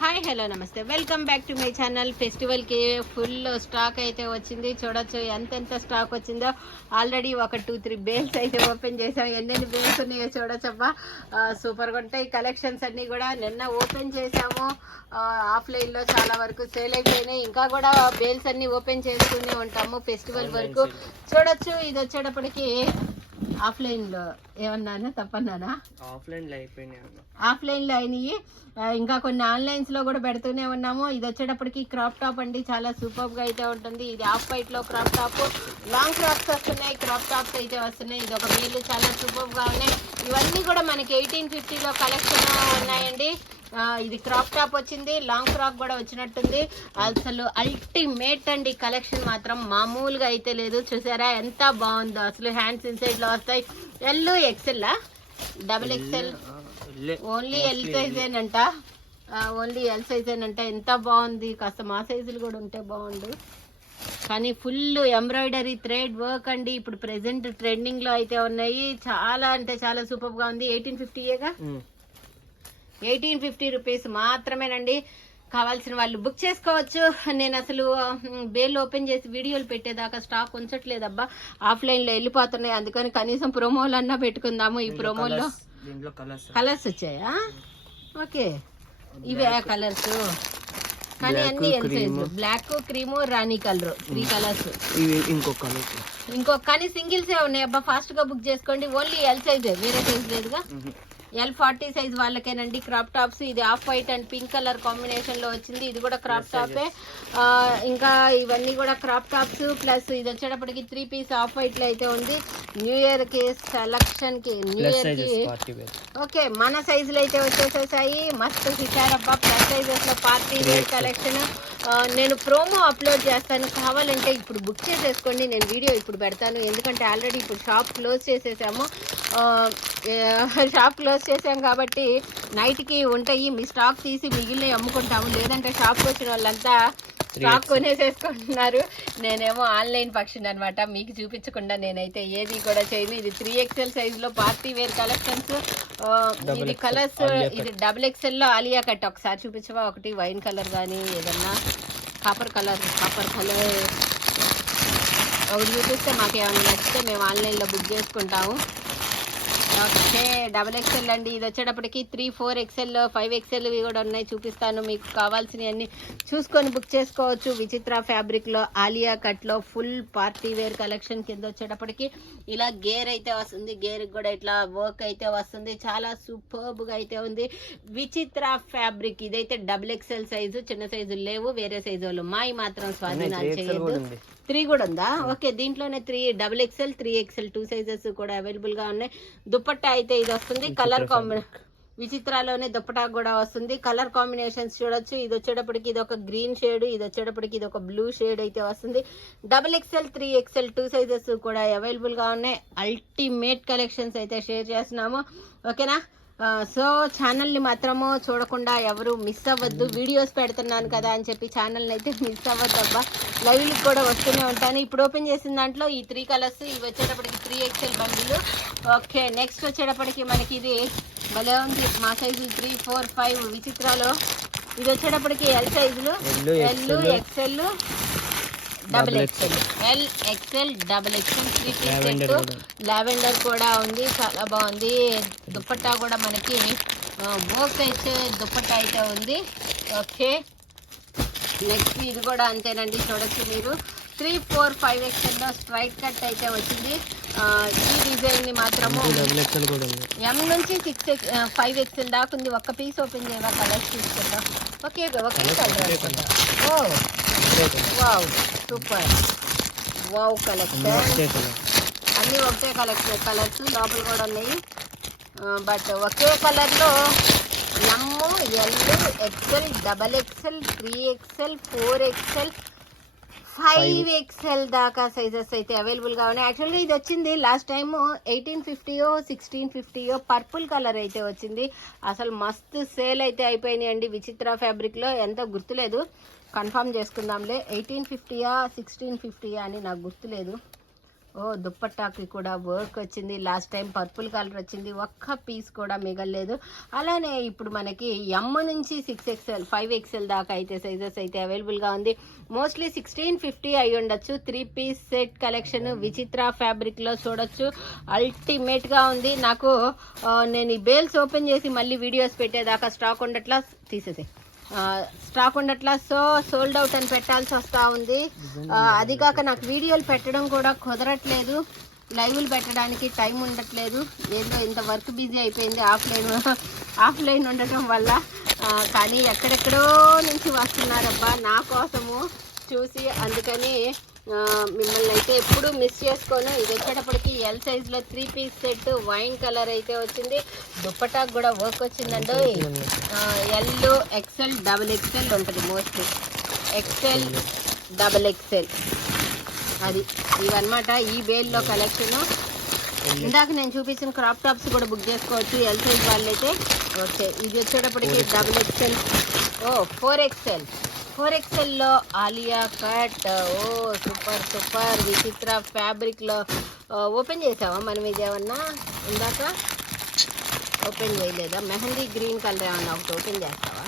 Hi hello నమస్తే, welcome back to my channel. ఫెస్టివల్కి full stock అయితే వచ్చింది. చూడొచ్చు ఎంతెంత స్టాక్ వచ్చిందో. ఆల్రెడీ ఒక 2-3 బేల్స్ అయితే ఓపెన్ చేసాం. ఎన్నెన్ని బేల్స్ ఉన్నాయో చూడొచ్చబ్బా, సూపర్గా ఉంటాయి. కలెక్షన్స్ అన్నీ కూడా నిన్న ఓపెన్ చేసాము. ఆఫ్లైన్లో చాలా వరకు సేల్ అయిపోయినాయి. ఇంకా కూడా బేల్స్ అన్నీ ఓపెన్ చేస్తూనే ఉంటాము ఫెస్టివల్ వరకు. చూడొచ్చు, ఇది వచ్చేటప్పటికి ఆఫ్లైన్లో ఏమన్నానా తప్పన్నానా? ఆఫ్లైన్లో అయినాయి. ఇంకా కొన్ని ఆన్లైన్స్లో కూడా పెడుతూనే ఉన్నాము. ఇది వచ్చేటప్పటికి క్రాప్ టాప్ అండి, చాలా సూపర్గా అయితే ఉంటుంది. ఇది హాఫ్ వైట్లో క్రాప్ టాప్, లాంగ్ క్రాప్స్ వస్తున్నాయి, క్రాప్ టాప్స్ అయితే వస్తున్నాయి. ఇది ఒక మీలు చాలా సూపర్గా ఉన్నాయి. ఇవన్నీ కూడా మనకి 1850లో కలెక్షన్ ఉన్నాయండి. ఇది క్రాప్ టాప్ వచ్చింది, లాంగ్ ఫ్రాక్ కూడా వచ్చినట్టుంది. అసలు అల్టిమేట్ అండి. కలెక్షన్ మాత్రం మామూలుగా అయితే లేదు. చూసారా ఎంత బాగుందో. అసలు హ్యాండ్స్ ఇన్సైడ్ లో వస్తాయి. L XL double XL only L సైజేనంట, ఓన్లీ ఎల్ సైజేనంట. ఎంత బాగుంది. కాస్త మా సైజులు కూడా ఉంటే బాగుండు, కానీ ఫుల్ ఎంబ్రాయిడరీ థ్రెడ్ వర్క్ అండి. ఇప్పుడు ప్రెసెంట్ ట్రెండింగ్ లో అయితే ఉన్నాయి. చాలా అంటే చాలా సూపర్ గా ఉంది. 1850ఏగా, 1850 రూపీస్ మాత్రమేనండి. కావాల్సిన వాళ్ళు బుక్ చేసుకోవచ్చు. నేను అసలు బేల్ ఓపెన్ చేసి వీడియోలు పెట్టేదాకా స్టాక్ ఉంచట్లేదబ్బా, ఆఫ్లైన్లో వెళ్ళిపోతున్నాయి. అందుకని కనీసం ప్రోమోలు అన్నా పెట్టుకుందాము. ఈ ప్రోమోల్లో కలర్స్ వచ్చాయా? ఓకే, ఇవే కలర్స్, కానీ అన్ని ఎల్ సైజ్. బ్లాక్, క్రీమ్, రాణి కలర్, 3 కలర్స్. ఇంకో కానీ సింగిల్సే ఉన్నాయి అబ్బా. ఫాస్ట్ గా బుక్ చేసుకోండి. ఓన్లీ ఎల్ సైజే, వేరే సైజ్ లేదుగా. L40 సైజ్ వాళ్ళకేనండి క్రాప్ టాప్స్. ఇది off white and pink colour combination లో వచ్చింది. ఇది కూడా క్రాప్ టాపే. ఇంకా ఇవన్నీ కూడా క్రాప్ టాప్స్. ప్లస్ ఇది వచ్చేటప్పటికి 3 పీస్ ఆఫ్ వైట్ లో అయితే ఉంది. న్యూ ఇయర్ కి సెలక్షన్ కి, న్యూ ఇయర్ కి ఓకే మన సైజులు అయితే వచ్చేసేసాయి. మస్తు హిటారబ్బా. ప్లస్ సైజెస్ లో పార్టీ వేర్ కలెక్షన్. నేను ప్రోమో అప్లోడ్ చేస్తాను, కావాలంటే ఇప్పుడు బుక్ చేసేసుకోండి. నేను వీడియో ఇప్పుడు పెడతాను, ఎందుకంటే ఆల్రెడీ ఇప్పుడు షాప్ క్లోజ్ చేసేసాము. షాప్ క్లోజ్ చేసాం కాబట్టి నైట్కి ఉంటాయి. మీ స్టాక్ తీసి మిగిలినవి అమ్ముకుంటాము. లేదంటే షాప్కి వచ్చిన వాళ్ళంతా స్టాక్ కొనేసేసుకుంటున్నారు. నేనేమో ఆన్లైన్ పక్షిని అనమాట, మీకు చూపించకుండా నేనైతే ఏది కూడా చేయను. ఇది 3XL సైజ్ లో పార్టీ వేర్ కలెక్షన్స్. ఇది కలర్స్, ఇది డబుల్ ఎక్సెల్ లో ఆలియా కట్. ఒకసారి చూపించవా? ఒకటి వైన్ కలర్ కానీ ఏదన్నా కాపర్ కలర్ ఒకటి చూపిస్తే మాకు ఏమైనా నచ్చితే మేము ఆన్లైన్లో బుక్ చేసుకుంటాము. ఓకే, డబుల్ ఎక్సెల్ అండి. ఇది వచ్చేటప్పటికి 3-4XL 5XL కూడా ఉన్నాయి. చూపిస్తాను, మీకు కావాల్సినవి అన్ని చూసుకొని బుక్ చేసుకోవచ్చు. విచిత్ర ఫ్యాబ్రిక్ లో ఆలియా కట్ లో ఫుల్ పార్టీ వేర్ కలెక్షన్. కింద వచ్చేటప్పటికి ఇలా గేర్ అయితే వస్తుంది. గేర్ కూడా ఇట్లా వర్క్ అయితే వస్తుంది. చాలా సూపర్బ్ గా అయితే ఉంది. విచిత్ర ఫ్యాబ్రిక్. ఇదైతే డబుల్ ఎక్సెల్ సైజు, చిన్న సైజులు లేవు. వేరే సైజు వాళ్ళు మాయి మాత్రం స్వాధీనాలు చేయదు. 3 కూడా ఉందా? ఓకే, దీంట్లోనే 3XL 3XL 2 సైజెస్ కూడా అవైలబుల్ గా ఉన్నాయి. దుపట్టా అయితే ఇది వస్తుంది. కలర్ విచిత్రాలోనే దుపట్టా కూడా వస్తుంది. కలర్ కాంబినేషన్స్ చూడొచ్చు. ఇది వచ్చేటప్పటికి ఇది ఒక గ్రీన్ షేడ్, ఇది వచ్చేటప్పటికి ఇది ఒక బ్లూ షేడ్ అయితే వస్తుంది. XXL 3XL 2 సైజెస్ కూడా అవైలబుల్ గా ఉన్నాయి. అల్టిమేట్ కలెక్షన్స్ అయితే షేర్ చేస్తున్నాము. ఓకేనా? సో ఛానల్ని మాత్రము చూడకుండా ఎవరు మిస్ అవ్వద్దు. వీడియోస్ పెడుతున్నాను కదా అని చెప్పి ఛానల్ని అయితే మిస్ అవ్వద్దు అబ్బా. లైవ్కి కూడా వస్తూనే ఉంటాను. ఇప్పుడు ఓపెన్ చేసిన దాంట్లో ఈ 3 కలర్స్, ఇవి వచ్చేటప్పటికి 3XL బండిలు. ఓకే, నెక్స్ట్ వచ్చేటప్పటికి మనకి ఇది భలే ఉంది. మా సైజులు 3, 4, 5 విచిత్రాలు. ఇది వచ్చేటప్పటికి ఎల్ సైజులు, XL, XXL, LXL, XXL 3 piece set. Lavender కూడా ఉంది, చాలా బాగుంది. దుపట్టా కూడా మనకి వర్క్ అయితే దుపట్టా అయితే ఉంది. ఓకే, నెక్స్ట్ ఇది కూడా అంతేనండి. చూడొచ్చు మీరు 3, 4, 5XL లో స్ట్రైట్ కట్ అయితే వచ్చింది. ఈ డిజైన్ ని మాత్రము M నుంచి 5XL దాకా ఉంది. ఒక్క పీస్ ఓపెన్ చేయగా కలర్స్ తీసుకుందాం. ఓకే, ఒకే కలర్. ఓ వావ్, సూపర్. వావ్ కలెక్షన్, అన్ని ఒకే కలెక్షన్. కలర్స్ లోపల కూడా ఉన్నాయి, బట్ ఒకే కలర్ లో M, L, XL, XXL 3XL 4XL 5XL దాకా సైజెస్ అయితే అవైలబుల్ గా ఉన్నాయి. యాక్చువల్గా ఇది వచ్చింది లాస్ట్ టైం 1850 1650 పర్పుల్ కలర్ అయితే వచ్చింది. అసలు మస్తు సేల్ అయితే అయిపోయినాయి అండి. విచిత్ర ఫ్యాబ్రిక్ లో ఎంతో గుర్తులేదు, కన్ఫర్మ్ చేసుకుందాంలే. 1850 1650 అని నాకు గుర్తులేదు. దుప్పట్టాకి కూడా వర్క్ వచ్చింది. లాస్ట్ టైం పర్పుల్ కలర్ వచ్చింది, ఒక్క పీస్ కూడా మిగలలేదు. అలానే ఇప్పుడు మనకి ఎమ్ నుంచి 6XL 5XL దాకా అయితే సైజెస్ అయితే అవైలబుల్గా ఉంది. మోస్ట్లీ 1650 అయి ఉండొచ్చు. 3 పీస్ సెట్ కలెక్షన్ విచిత్ర ఫ్యాబ్రిక్లో చూడొచ్చు. అల్టిమేట్గా ఉంది. నాకు నేను ఈ బేల్స్ ఓపెన్ చేసి మళ్ళీ వీడియోస్ పెట్టేదాకా స్టాక్ ఉండట్లా సో సోల్డ్ అవుట్ అని పెట్టాల్సి వస్తూ ఉంది. అది కాక నాకు వీడియోలు పెట్టడం కూడా కుదరట్లేదు, లైవ్లు పెట్టడానికి టైం ఉండట్లేదు. ఏదో ఇంత వర్క్ బిజీ అయిపోయింది ఆఫ్లైన్ ఉండటం వల్ల. కానీ ఎక్కడెక్కడో నుంచి వస్తున్నారబ్బా నా కోసము చూసి, అందుకని మిమ్మల్ని అయితే ఎప్పుడు మిస్ చేసుకోను. ఇది వచ్చేటప్పటికి ఎల్ సైజ్లో 3 పీస్ సెట్ వైన్ కలర్ అయితే వచ్చింది. దుప్పటాకు కూడా వర్క్ వచ్చిందండి. ఎల్ XL XXL ఉంటుంది, మోస్ట్లీ XL XXL అది ఇవన్నమాట ఈ బేల్లో కలెక్షన్. ఇందాక నేను చూపించిన క్రాప్ టాప్స్ కూడా బుక్ చేసుకోవచ్చు ఎల్ సైజ్ వాళ్ళైతే. ఓకే, ఇది వచ్చేటప్పటికి XXL 4XL Alia cut. Super విచిత్ర ఫ్యాబ్రిక్లో. ఓపెన్ చేసావా మనం ఇది ఏమన్నా? ఇందాక ఓపెన్ చేయలేదా? మెహందీ గ్రీన్ కలర్ ఏమన్నా ఒకటి ఓపెన్ చేస్తావా?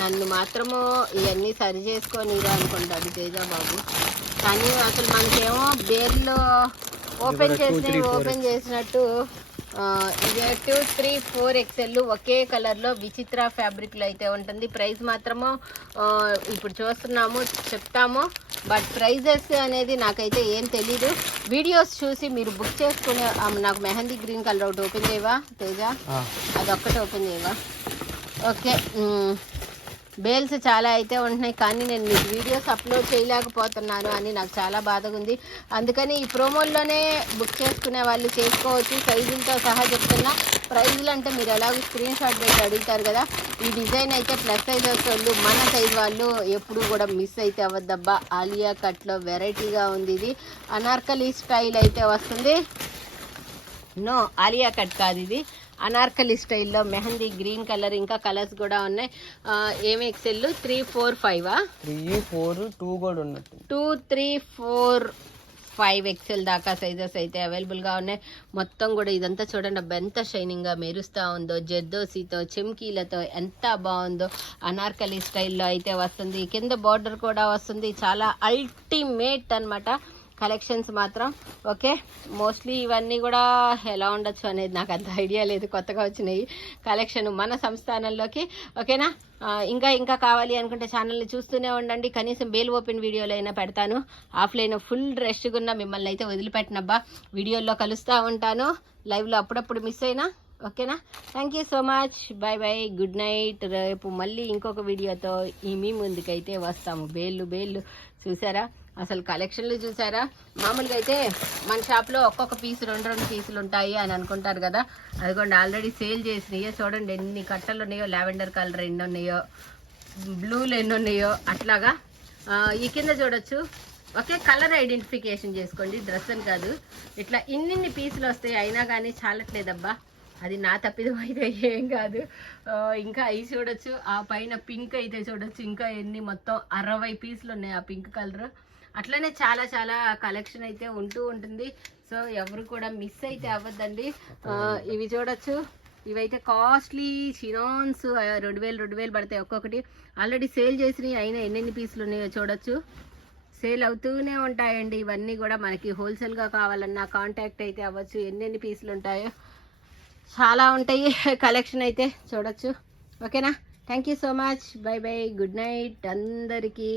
నన్ను మాత్రము ఇవన్నీ సరి చేసుకొని అనుకుంటాడు తేజ బాబు. కానీ అసలు మనకేమో బేర్లో ఓపెన్ చేసినట్టు ఇది 2, 3, 4XL ఒకే కలర్లో విచిత్ర ఫ్యాబ్రిక్లో అయితే ఉంటుంది. ప్రైస్ మాత్రము ఇప్పుడు చూస్తున్నాము, చెప్తాము, బట్ ప్రైజెస్ అనేది నాకైతే ఏం తెలీదు. వీడియోస్ చూసి మీరు బుక్ చేసుకునే. నాకు మెహందీ గ్రీన్ కలర్ ఒకటి ఓపెన్ చేయవా తేజ? అదొక్కటి ఓపెన్ చేయవా? ఓకే, బేల్స్ చాలా అయితే ఉంటున్నాయి, కానీ నేను మీకు వీడియోస్ అప్లోడ్ చేయలేకపోతున్నాను అని నాకు చాలా బాధగా ఉంది. అందుకని ఈ ప్రోమోల్లోనే బుక్ చేసుకునే వాళ్ళు చేసుకోవచ్చు. సైజులతో సహా చెప్తున్నా. ప్రైజులు అంటే మీరు ఎలాగో స్క్రీన్ షాట్ పెట్టి అడుగుతారు కదా. ఈ డిజైన్ అయితే ప్లస్ సైజెస్ వాళ్ళు, మన సైజ్ వాళ్ళు ఎప్పుడు కూడా మిస్ అయితే అవ్వద్దబ్బా. ఆలియా కట్లో వెరైటీగా ఉంది. ఇది అనార్కలి స్టైల్ అయితే వస్తుంది. నో, ఆలియా కట్ కాదు, ఇది అనార్కలి స్టైల్లో మెహందీ గ్రీన్ కలర్. ఇంకా కలర్స్ కూడా ఉన్నాయి. ఏమి XL 3, 4, 5 3, 4, 2 కూడా ఉన్నట్టు 2, 3, 4, 5XL దాకా సైజెస్ అయితే అవైలబుల్గా ఉన్నాయి. మొత్తం కూడా ఇదంతా చూడండి అబ్బా ఎంత షైనింగ్గా మెరుస్తూ ఉందో, జెర్దోసీతో చెమ్కీలతో ఎంత బాగుందో. అనార్కలి స్టైల్లో అయితే వస్తుంది. కింద బార్డర్ కూడా వస్తుంది. చాలా అల్టిమేట్ అన్నమాట కలెక్షన్స్ మాత్రం. ఓకే, మోస్ట్లీ ఇవన్నీ కూడా ఎలా ఉండొచ్చు అనేది నాకు అంత ఐడియా లేదు, కొత్తగా వచ్చినాయి కలెక్షన్ మన సంస్థానంలోకి. ఓకేనా? ఇంకా కావాలి అనుకుంటే ఛానల్ని చూస్తూనే ఉండండి. కనీసం బేల్ ఓపెన్ వీడియోలో అయినా పెడతాను. ఆఫ్లైన్ ఫుల్ రష్గా ఉన్న మిమ్మల్ని అయితే వదిలిపెట్టినబ్బా. వీడియోల్లో కలుస్తూ ఉంటాను, లైవ్లో అప్పుడప్పుడు మిస్ అయినా. ఓకేనా? Thank you so much. By, good night. రేపు మళ్ళీ ఇంకొక వీడియోతో మీ ముందుకైతే వస్తాము. బేళ్ళు చూసారా? అసలు కలెక్షన్లు చూసారా? మామూలుగా అయితే మన షాప్లో ఒక్కొక్క పీస్ 2 పీసులు ఉంటాయి అని అనుకుంటారు కదా. అదిగోండి ఆల్రెడీ సేల్ చేసినాయో చూడండి, ఎన్ని కట్టలు ఉన్నాయో. లావెండర్ కలర్ ఎన్ని ఉన్నాయో, బ్లూలు ఎన్ని ఉన్నాయో, అట్లాగా. ఈ కింద చూడొచ్చు. ఓకే, కలర్ ఐడెంటిఫికేషన్ చేసుకోండి, డ్రెస్ అని కాదు. ఇట్లా ఇన్ని పీసులు వస్తాయి, అయినా కానీ చాలట్లేదబ్బా. అది నా తప్పిదం అయితే ఏం కాదు. ఇంకా అవి చూడొచ్చు. ఆ పైన పింక్ అయితే చూడొచ్చు. ఇంకా ఎన్ని, మొత్తం 60 పీసులు ఉన్నాయి ఆ పింక్ కలర్. అట్లనే చాలా కలెక్షన్ అయితే ఉంటుంది. సో ఎవరు కూడా మిస్ అయితే అవ్వద్దండి. ఇవి చూడొచ్చు. ఇవైతే కాస్ట్లీ షినాన్స్ 2000 పడతాయి ఒక్కొక్కటి. ఆల్రెడీ సేల్ చేసినవి అయినా ఎన్ని పీసులు ఉన్నాయో చూడొచ్చు. సేల్ అవుతూనే ఉంటాయండి ఇవన్నీ కూడా. మనకి హోల్సేల్గా కావాలన్నా కాంటాక్ట్ అయితే అవ్వచ్చు. ఎన్ని పీసులు ఉంటాయో చాలా ఉంటాయి కలెక్షన్ అయితే చూడొచ్చు. ఓకేనా? Thank you so much. By, good night అందరికీ.